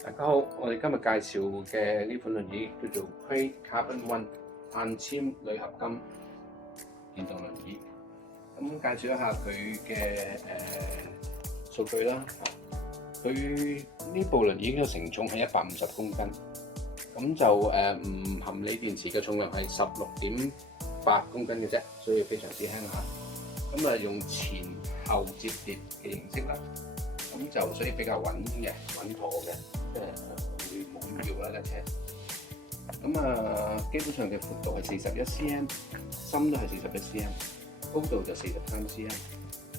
大家好，我哋今日介紹嘅呢款輪椅叫做 Crane Carbon One 碳纖鋁合金電動輪椅。咁介紹一下佢嘅數據啦。佢呢部輪椅嘅承重係150公斤，咁就唔含鋰電池嘅重量係16.8公斤嘅啫，所以非常之輕嚇。咁用前後摺疊嘅形式啦，咁就所以比較穩妥嘅。會冇咁搖啦架車，咁基本上嘅闊度係41 cm， 深都係41 cm， 高度就43 cm。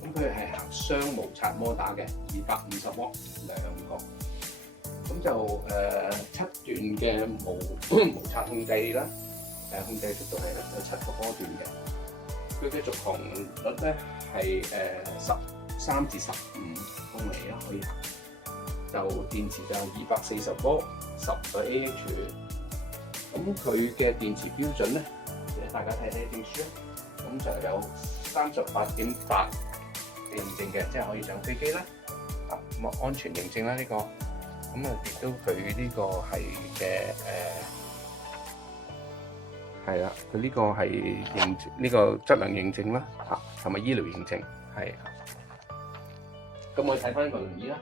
咁佢係行雙無刷摩打嘅，250瓦兩個，咁就7段嘅無刷控制啦，控制速度係有7個波段嘅。佢嘅續航率咧係13至15公里啦，可以行。就電池就240波，10個 AH。咁佢嘅電池標準咧，大家睇睇證書啦。咁就有38.8嘅認證嘅，即係可以上飛機啦。咁安全認證啦呢個。咁亦都佢呢個係嘅係啦，佢呢個係呢個質量認證啦，同埋醫療認證係。咁我哋睇翻個輪椅啦，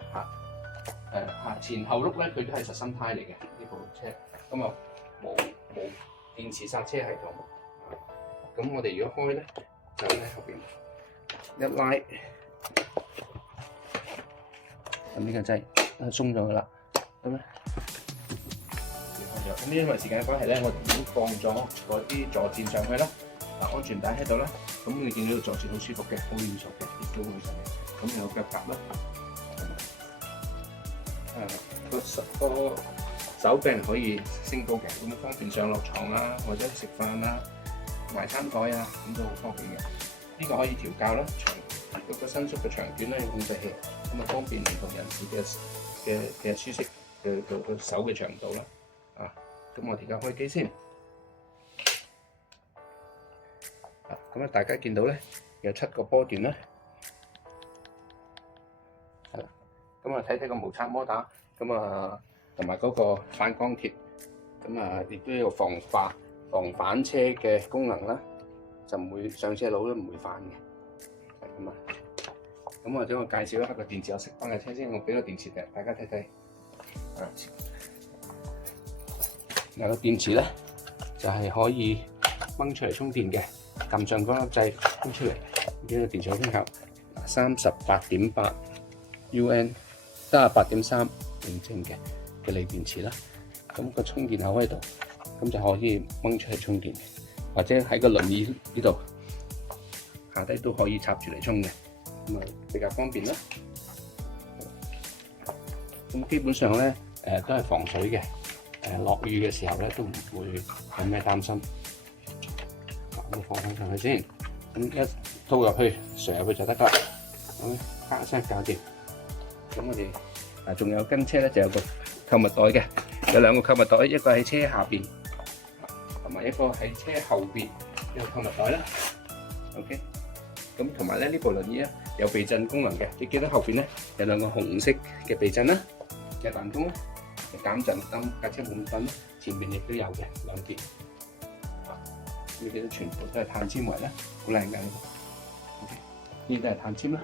前後轆咧，佢都係實心胎嚟嘅呢部車，咁冇電池剎車系統。咁我哋如果開咧，就喺後邊一拉，咁呢個掣鬆咗㗎啦。咁咧，咁因為時間嘅關係咧，我哋已經放咗嗰啲坐墊上去啦，安全帶喺度啦。咁你見到坐墊好舒服嘅，好軟熟嘅，亦都好實嘅。咁有腳夾啦。個手柄可以升高嘅，咁方便上落床啊，或者食飯啊、埋餐台啊，咁都好方便嘅。呢個可以調校啦，嗰個伸縮嘅長短咧有控制器，咁方便唔同人士嘅舒適嘅手嘅長度啦。咁我哋而家開機先。咁大家見到咧有7個波段啦。咁睇睇個無刷摩打，同埋嗰個反光貼，亦都有防反車嘅功能啦，就唔會上車路都唔會反嘅。咁我將我介紹一下個電池有熄翻嘅車先，我俾個電池大家睇睇。嗱，個電池咧就係可以掹出嚟充電嘅，撳上嗰粒掣掹出嚟，呢個電池好輕巧，38.8 UN。38.3認證嘅鋰電池啦，咁個充電口喺度，咁就可以掹出嚟充電，或者喺個輪椅呢度下低都可以插住嚟充嘅，咁比較方便啦。咁基本上咧都係防水嘅，落雨嘅時候咧都唔會有咩擔心。咁放翻上去先，咁一套入去，垂入去就得㗎啦，咁咔一聲搞掂。咁我哋仲有跟車咧，就有個購物袋嘅，有2個購物袋，一個喺車下邊，同埋一個喺車後邊呢個購物袋啦。OK， 咁同埋咧呢部輪椅咧有避震功能嘅，你記得後邊咧有2個紅色嘅避震啦，嘅彈弓啦，減震燈架車冇咁震啦，前面亦都有嘅2邊。你記得全部都係碳纖維啦，好靚㗎呢個。OK， 呢啲都係碳纖啦。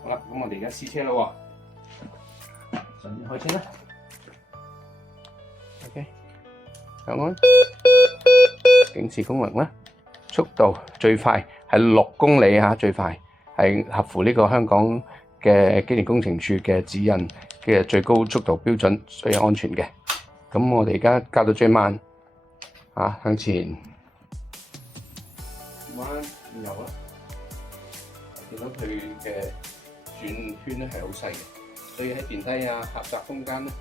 好啦，咁我哋而家試車啦喎，順便開車啦。OK， 響安，警示功能啦，速度最快係6公里嚇，最快係合乎呢個香港嘅機電工程署嘅指引嘅最高速度標準，所以安全嘅。咁我哋而家校到最慢，向前彎轉右啦，見到佢嘅轉圈咧係好細嘅，所以喺電梯啊、狹窄空間咧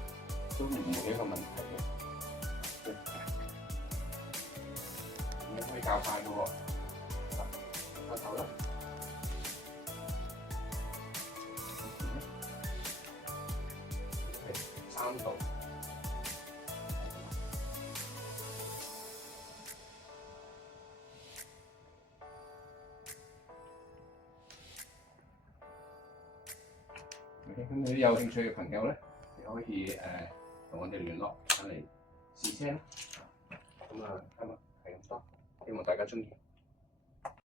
都唔會有一個問題嘅。你可以較快嘅喎，翻頭啦，3度。咁你有興趣嘅朋友咧，可以同我哋聯絡上嚟試車啦。咁啊，今日係咁多，希望大家中意。